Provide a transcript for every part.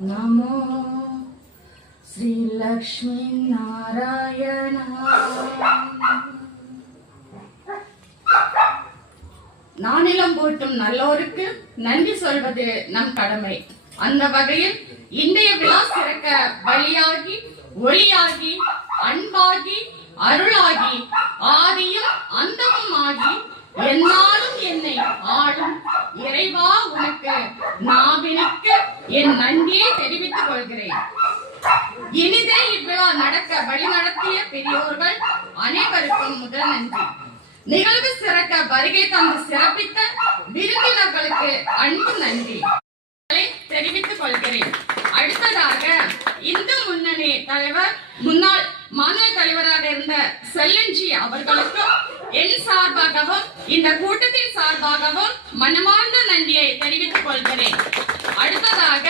நமோ ஸ்ரீ லக்ஷ்மி நாராயணா. நானிலம் போட்டும் நல்லோருக்கு நன்றி சொல்வது நம் கடமை. அந்த வகையில் இன்றைய விழா சிறக்க வழியாகி ஒளியாகி அன்பாகி அருளாகி ஆதியும் அந்தமும் ஆகி என்னாலும் என்னை ஆளும் இறைவா உனக்கு நாவினுக்கு என் நன்றியை தெரிவித்துக் கொள்கிறேன். இனிதே இவ்விழா நடக்க வழிநடத்திய பெரியோர்கள் அனைவருக்கும் முதல் நன்றி. நிகழ்வு சிறக்க வருகை தந்து சிறப்பித்த விருந்தினர்களுக்கு அன்பு நன்றி தெரிவித்துக் கொள்கிறேன். அடுத்ததாக இந்து முன்னணி தலைவர் முன்னாள் மாநில தலைவராக இருந்த செல்லஞ்சி அவர்களுக்கும் என் சார்பாகவும் இந்த கூட்டத்தின் சார்பாகவும் மனமார்ந்த நன்றியை தெரிவித்துக் கொள்கிறேன். அடுத்ததாக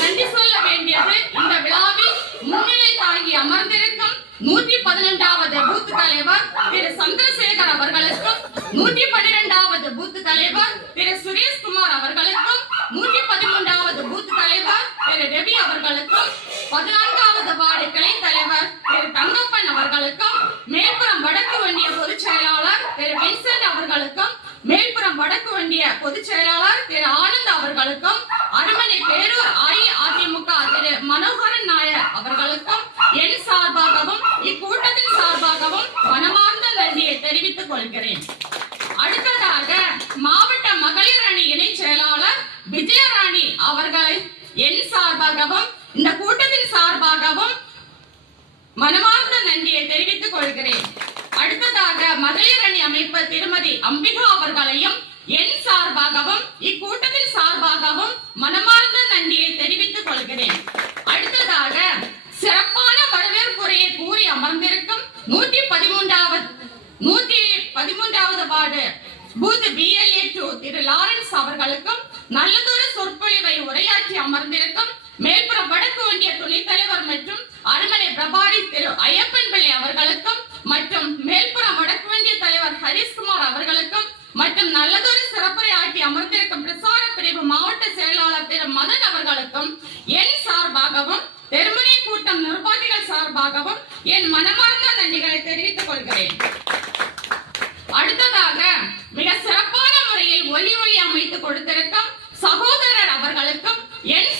நன்றி சொல்ல வேண்டியது இந்த விழாவில் முன்னிலை தாங்கி அமர்ந்திருக்கும் 111வது பூத் தலைவர் திரு சந்திரசேகர் அவர்களுக்கும் 112வது பூத் தலைவர் திரு சுரேஷ்குமார் அவர்களுக்கும் 113வது பூத் தலைவர் திரு ரவி அவர்களுக்கும் 14வது வார்டு கிளை தலைவர் திரு தங்கப்பன் அவர்களுக்கும் மேல்புறம் வடக்கு ஒன்றிய பொதுச் செயலாளர் திரு வின்சென்ட் அவர்களுக்கும் மேல்புறம் வடக்கு ஒன்றிய பொதுச் செயலாளர் திரு ஆனந்த் அவர்களுக்கும் அரண்மனை பேரூர் அஇஅதிமுக திரு மனோகரன் நாயர் அவர்களுக்கும் என் சார்பாகவும் இக்கூட்டத்தின் சார்பாகவும் மனமார்ந்த நன்றியை தெரிவித்துக் கொள்கிறேன். அடுத்ததாக மாவட்ட மகளிர் அணி இணை செயலாளர் விஜயராணி அவர்களை என் சார்பாகவும் இந்த கூட்டத்தின் சார்பாகவும் மனமார்ந்த நன்றியை தெரிவித்துக் கொள்கிறேன். அடுத்ததாக மகளிர் அணி அமைப்பு திருமதி அம்பிகா அவர்களையும் என் சார்பாகவும் இக்கூட்டத்தின் சார்பாகவும் மனமார்ந்த நன்றியை தெரிவித்துக் கொள்கிறேன். அடுத்ததாக சிறப்பான வரவேற்புரையை கூறி அமர்ந்திருக்கும் 113வது வார்டு பூத் BLA2 திரு லாரன்ஸ் அவர்களுக்கும் நல்லதொரு சொற்பொழிவை உரையாற்றி அமர்ந்திருக்கும் மேல்புறம் வடக்கு ஒன்றிய துணைத் தலைவர் மற்றும் அரண்மனை பிரபாரி திரு ஐயப்பன் பிள்ளை அவர்களுக்கும் மற்றும் மேல்புறம் வடக்கு ஒன்றிய தலைவர் ஹரிஷ்குமார் அவர்களுக்கும் மற்றும் நல்லதொரு சிறப்புரை ஆற்றி அமர்ந்திருக்கும் பிரசார பிரிவு மாவட்ட செயலாளர் திரு மதன் அவர்களுக்கும் என் சார்பாகவும் தெருமுனை கூட்டம் நிர்வாகிகள் சார்பாகவும் என் மனமார்ந்த நன்றிகளை தெரிவித்துக் கொள்கிறேன். அடுத்ததாக மிக சிறப்பான முறையில் ஒலி அமைத்து கொடுத்திருக்கும் சகோதரர் அவர்களுக்கும் என்